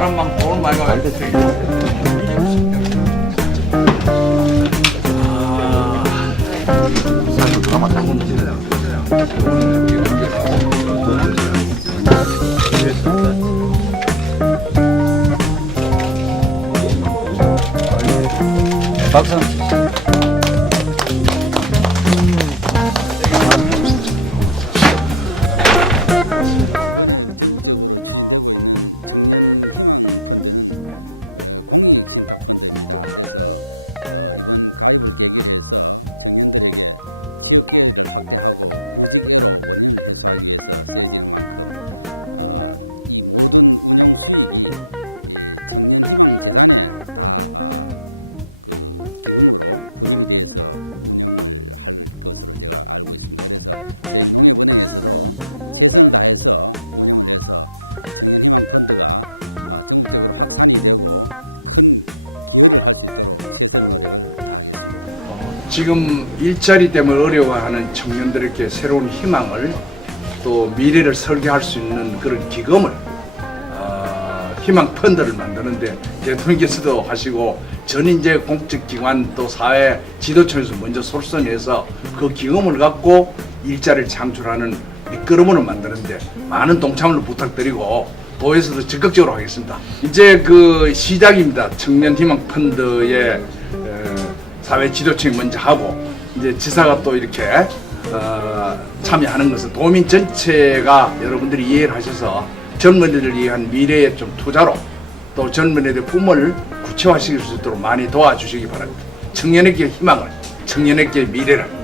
사람만 많이 가면 박수. 지금 일자리 때문에 어려워하는 청년들에게 새로운 희망을 또 미래를 설계할 수 있는 그런 기금을 어, 희망 펀드를 만드는데 대통령께서도 하시고 전인제 공적기관 또 사회 지도층에서 먼저 솔선해서 그 기금을 갖고 일자리를 창출하는 밑거름을 만드는데 많은 동참을 부탁드리고 도에서도 적극적으로 하겠습니다. 이제 그 시작입니다. 청년 희망 펀드의 어, 사회 지도층이 먼저 하고 이제 지사가 또 이렇게 어, 참여하는 것은 도민 전체가 여러분들이 이해를 하셔서 젊은이들을 위한 미래의 좀 투자로 또 젊은이들의 꿈을 구체화시킬 수 있도록 많이 도와주시기 바랍니다. 청년에게 희망을, 청년에게 미래를